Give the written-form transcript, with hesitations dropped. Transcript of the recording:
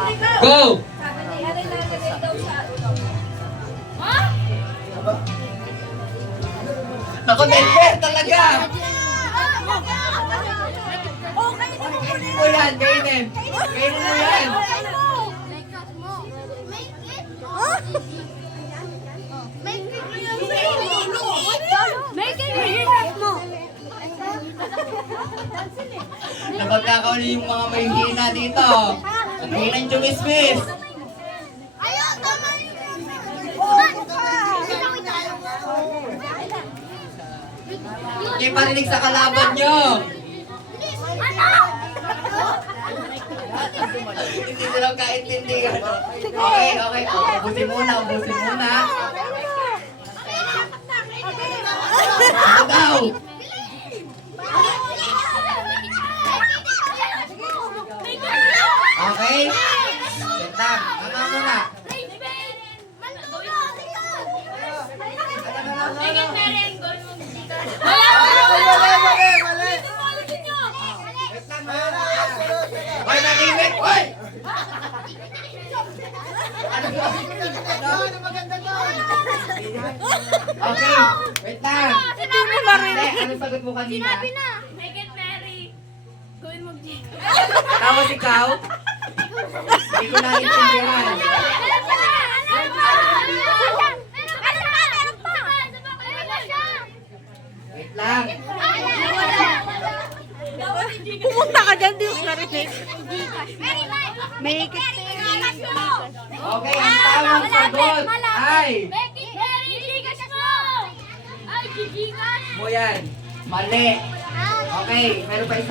Go! Naku, Denver talaga! Kainin mo yan, kainin! Kainin mo yan! Napagkakauli yung mga may hina dito. Ang hinang chumismis. Hindi parinig sa kalaban nyo. Hindi sila kaintindihan. Okay, okay. Ubusin muna, ubusin muna. Ano daw? Okay? Bentang, hanga muna. Hoy, nalimit! Hoy! Okay, wait lang. Sinabi na rin. Anong sagot mo kanina? Sinabi na. Make it Mary. Gawin mo Jake. Tapos ikaw? Hindi ko naintindihan. Wait lang. Pumunta ka dyan, di ko narinig. Make it Okay, ang tamang sagot ay... Make it Mary. Gigas mo. Ay, gigas. Mo yan. Mali. Okay, meron pa isa.